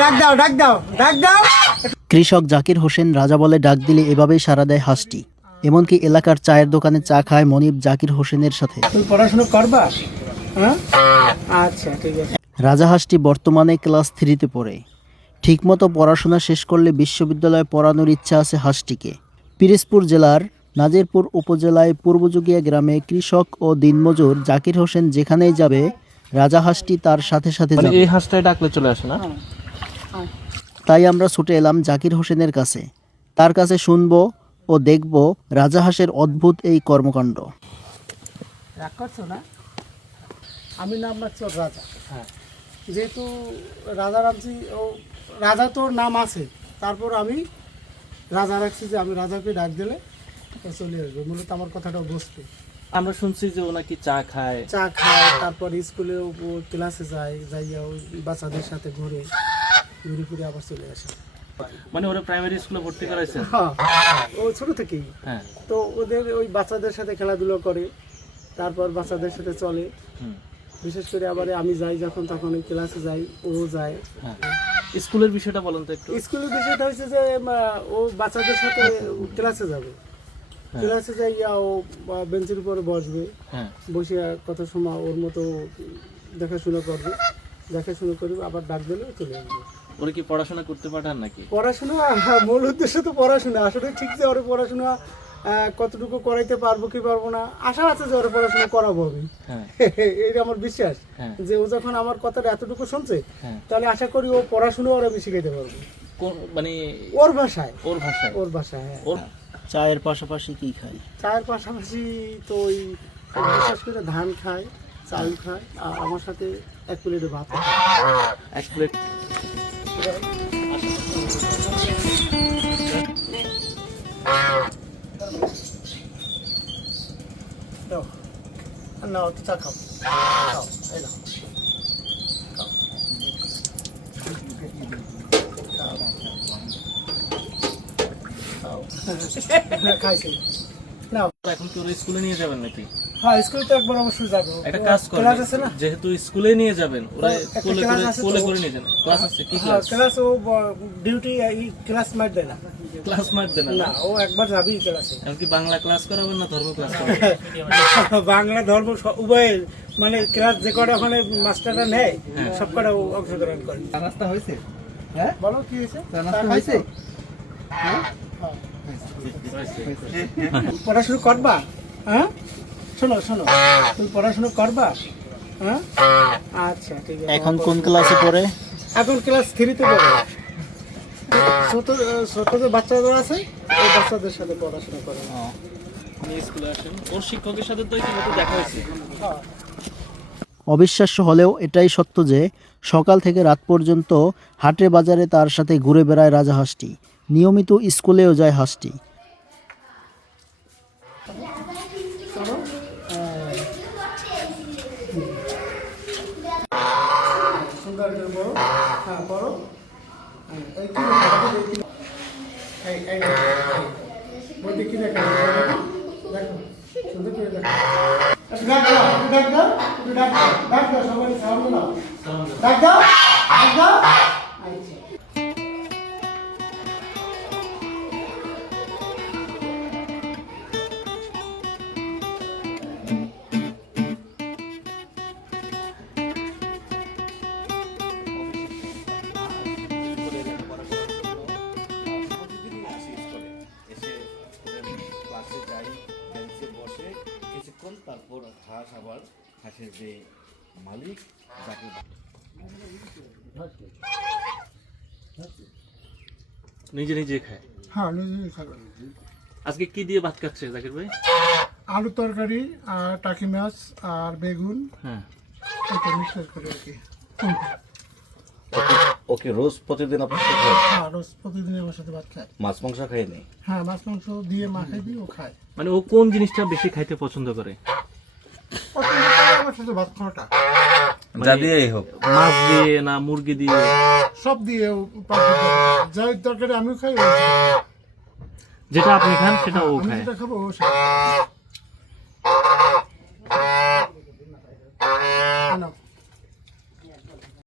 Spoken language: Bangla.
ডাক দাও ডাক দাও ডাক দাও। কৃষক জাকির হোসেন রাজা বলে ডাক দিলে এভাবেই সাড়া দেয় হাঁসটি। এমনকি এলাকার চায়ের দোকানে চা খায় মনিব জাকির হোসেনের সাথে। তুই পড়াশোনা করবা? হ্যাঁ? আচ্ছা ঠিক আছে। রাজা হাঁসটি বর্তমানে ক্লাস থ্রিতে পড়ে। ঠিকমতো পড়াশোনা শেষ করলে বিশ্ববিদ্যালয়ে পড়ানোর ইচ্ছা আছে হাঁসটিকে। পিরিজপুর জেলার নাজিরপুর উপজেলায় পূর্বযুগিয়া গ্রামে কৃষক ও দিনমজুর জাকির হোসেন যেখানেই যাবে রাজা হাঁসটি তার সাথে সাথে মানে যাবে। এই হাঁসটাই ডাকলে চলে আসে না? তাই আমরা ছুটে এলাম জাকির হোসেনের কাছে। তার কাছে শুনব ও দেখব রাজা হাঁসের অদ্ভুত এই কর্মকাণ্ড। রাগ করছ না? আমি নাম রাখছি ওর রাজা। হ্যাঁ। যেহেতু রাজা রাখছি ও রাজা তোর নাম আছে। তারপর আমি রাজা রাখছি যে আমি রাজাকে ডাক দিলে চলে আসবে। মূলত আমার কথাটা বুঝবে আমরা শুনছি যে ও নাকি চা খায়। চা খায় তারপর স্কুলে ও ক্লাসে যায় যাইয়া ওই বাচ্চাদের সাথে ঘুরে। ঘুরে ফিরে আবার চলে আসে। মানে ওরা প্রাইমারি স্কুলে ভর্তি করাইছে? হ্যাঁ ও ছোট থেকেই। হ্যাঁ। তো ওদের ওই বাচ্চাদের সাথে খেলাধুলো করে তারপর বাচ্চাদের সাথে চলে। বিশেষ করে আবার আমি যাই যখন তখন ওই ক্লাসে যাই ও যায়। হ্যাঁ। স্কুলের বিষয়টা বলেন তো একটু। স্কুলের বিষয়টা হচ্ছে যে ও বাচ্চাদের সাথে ক্লাসে যাবে। ক্লাসে যাইয়া ও বেঞ্চের উপরে বসবে। বসে কত সময় ওর মতো দেখাশোনা করবে। দেখাশোনা করবে আবার ডাক দিলে চলে আসবে। ওরা কি পড়াশোনা করতে পাঠান নাকি? পড়াশোনা হ্যাঁ, মূল উদ্দেশ্য তো পড়াশোনা। আসলে ঠিক যে ওর পড়াশোনা কতটুকু করাইতে পারব কি পারব না আশা আছে যে ওর পড়াশোনা করাবো আমি। হ্যাঁ। এটা আমার বিশ্বাস। হ্যাঁ। যে ও যখন আমার কথাটা এতটুকু শুনছে তাহলে আশা করি ও পড়াশোনা ওরা আমি শিখাইতে পারব। কোন মানে ওর ভাষায়। ওর ভাষায়। ওর ভাষায় হ্যাঁ। ওর চায়ের পাশাপাশি কি খায়? চায়ের পাশাপাশি তো ওই বিশেষ করে ধান খায় চাল খায় আর আমার সাথে এক প্লেটে ভাত খায়। এক প্লেট দাও। আর নাও একটু চা খাও খাও এই নাও। খাও। খাও। খাও। এখন কি ওরা স্কুলে নিয়ে যাবেন নাকি? হ্যাঁ স্কুলে তো একবার অবশ্যই যাব। একটা কাজ করেন ক্লাস আছে না? যেহেতু স্কুলে নিয়ে যাবেন ওরা কোলে করে কোলে করে নিয়ে যান ক্লাস আছে কি হ্যাঁ ক্লাস? ক্লাস ও ডিউটি ক্লাস মার দেয় না। ক্লাস মার দেন না ও একবার যাবেই ক্লাসে। এমনকি বাংলা ক্লাস করাবেন না ধর্ম ক্লাস করাবেন বাংলা ধর্ম উভয় মানে ক্লাস যে কটা ওখানে মাস্টাররা নেয় সব কটা ও অংশগ্রহণ করে। রাস্তা হয়েছে? হ্যাঁ? বলো কি হয়েছে? হয়েছে? খাইছো? পড়াশুনো করবা? হ্যাঁ? শোনো শোনো। তুমি পড়াশুনো করবা? হ্যাঁ? আচ্ছা ঠিক আছে। এখন কোন ক্লাসে পড়ে? এখন ক্লাস থ্রিতে পড়ে। ছোট ছোট যে বাচ্চাদের আছে ওই বাচ্চাদের সাথে পড়াশোনা করে। স্কুলে আসেন। ওর শিক্ষকের সাথে তো ইতিমধ্যে দেখা হয়েছে। হ্যাঁ অবিশ্বাস্য হলেও এটাই সত্য যে সকাল থেকে রাত পর্যন্ত হাটে বাজারে তার সাথে ঘুরে বেড়ায় রাজা হাঁসটি। নিয়মিত স্কুলেও যায় হাঁসটি। করে পড়ো হ্যাঁ পড়ো। হ্যাঁ, এই? এই এই দেখো। বইতে কি আছে? দেখো সুন্দর করে দেখো ডাক দাও ডাক দাও ডাক দাও ডাক দাও সবাই ডাক দাও ডাক দাও। হাঁস আবার হাঁসের যে মালিক যাকে নিজে নিজে খায়। হ্যাঁ নিজে খাবে আজকে কি দিয়ে ভাত খাচ্ছে জাকির ভাই? আলু তরকারি আর টাকি মাছ আর বেগুন। হ্যাঁ। এটা মিক্সার করে আর কি। ওকে রোজ প্রতিদিন আপনার সাথে খায়? হ্যাঁ রোজ প্রতিদিন আমার সাথে ভাত খায়। মাছ মাংস খায়নি? হ্যাঁ মাছ মাংস দিয়ে মাখাই দিয়ে ও খায়। মানে ও কোন জিনিসটা বেশি খাইতে পছন্দ করে? মুরগি দিয়ে। সব দিয়ে যাই তরকারি আমি খাই যেটা আপনি খান সেটা ও খায়। খাব ও খায়।